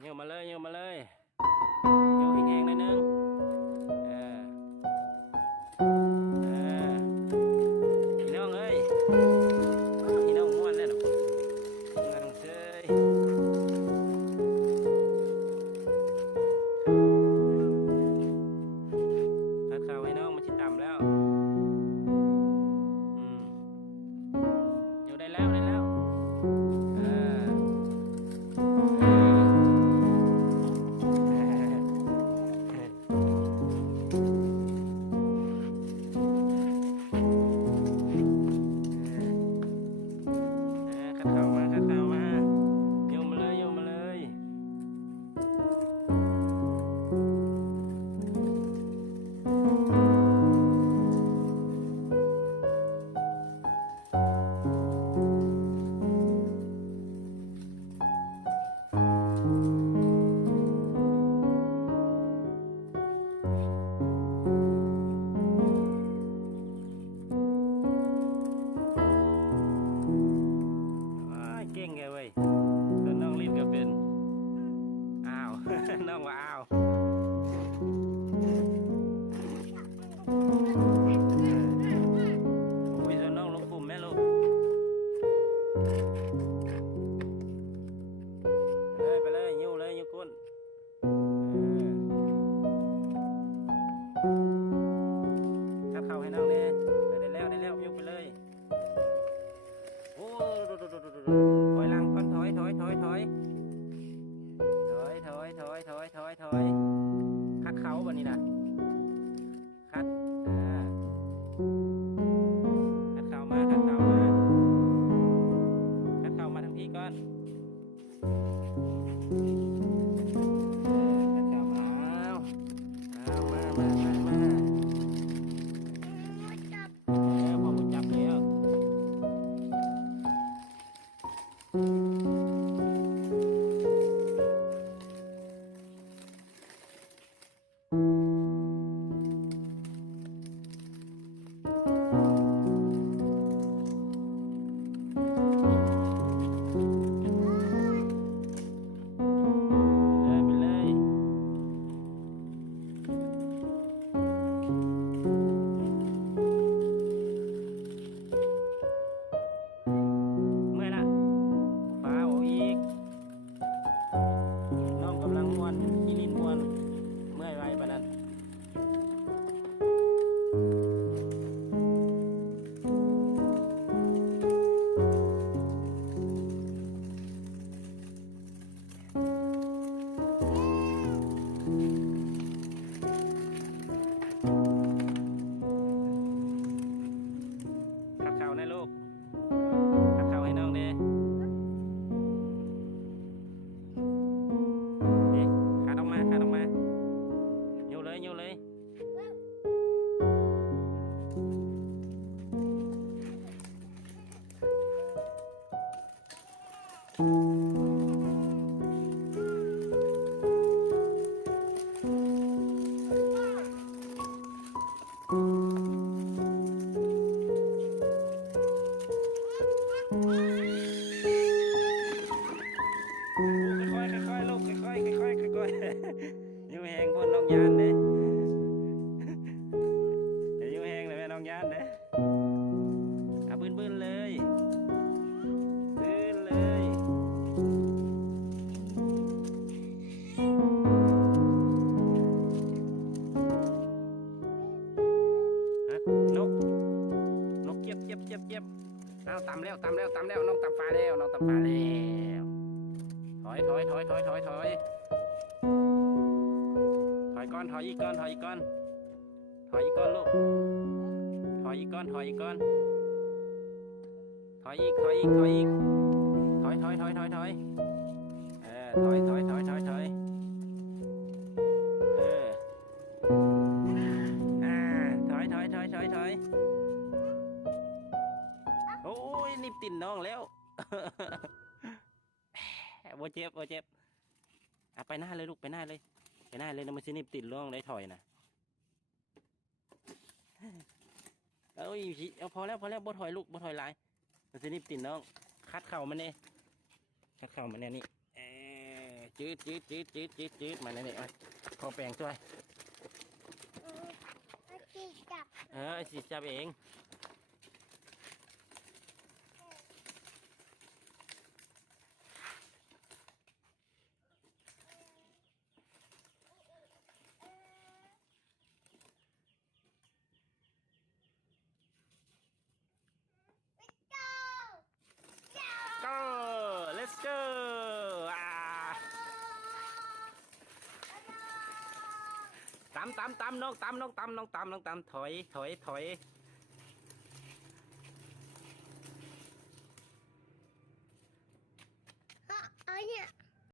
เยี่ยวมาเลยเยี่ยวมาเลยเยี่ยวแห้งๆหน่อยนึงเออพี่น้องเอ้ยพี่น้องม้วนแล้วหรอทำงานต้องเซยคัดข่าวให้น้องมันชิต่ำแล้วเดี๋ยวได้แล้วได้แล้วคัดข่าวมาคัดข่าวมาโยมมาเลยโยมมาเลยเก่งไงเว้ยส่วนน้องลิ้นก็เป็นอ้าว น้องว่าอ้าวโอ้ยส่วนน้องลงกลุ่มแม่ลูกไปเลยยิ้วเลยยิ้วก้นคัดเข่าให้น้องเนี่ยได้แล้วได้แล้วยิ้วไปเลยโอ้ถอยหลังก่อนถอยถอยถอยถอยถอยถอยถอยถอยถอยถอยคัดเข่าแบบนี้นะคัดคัดเข่ามาคัดเข่ามาคัดเข่ามาทั้งพี่ก่อนคัดเข่ามาเอามาพอผมจับแล้วไปเลยเมื่อยละฟ้าโออีกน้องกำลังม้วนกิลินม้วนเมื่อยไว้ปะนั้นขัดเข่านะลูกขัดเข่าให้น้องเด้ขาดออกมาขาดออกมาโยเลยโยเลยค่อยๆค่อยๆลูกค่อยๆค่อยๆค่อยๆยิ้มแหงพ่นน้องยานเด้ยิ้มแหงเลยแม่น้องยานเด้บื้นเลยบื้นเลยฮะนกเก็บเอาตำแล้วน้องตำปลาแล้วน้องตำปลาแล้วถอยก่อนถอยอีกก่อนถอยอีกก่อนลูกถอยอีกก่อนถอยอีกถอยอีกถอยเออถอยถอยเออถอยโอ้ยนิบติ่นน้องแล้วบ่เจ็บไปหน้าเลยลูกไปหน้าเลยนะมันสินิบติ่นน้องได้ถอยนะเอ้ยเอาพอแล้วบ่ถอยลูกบ่ถอยหลายมันสินิบติ่นน้องคัดเข่ามันเนี่ยคัดเข่ามันเนี่ยนี่ จืดมาเนี่ยมาขอแปลงช่วย อาชีพจับ ไอ้สิจับเอง go let's go ตำน้องตำถอย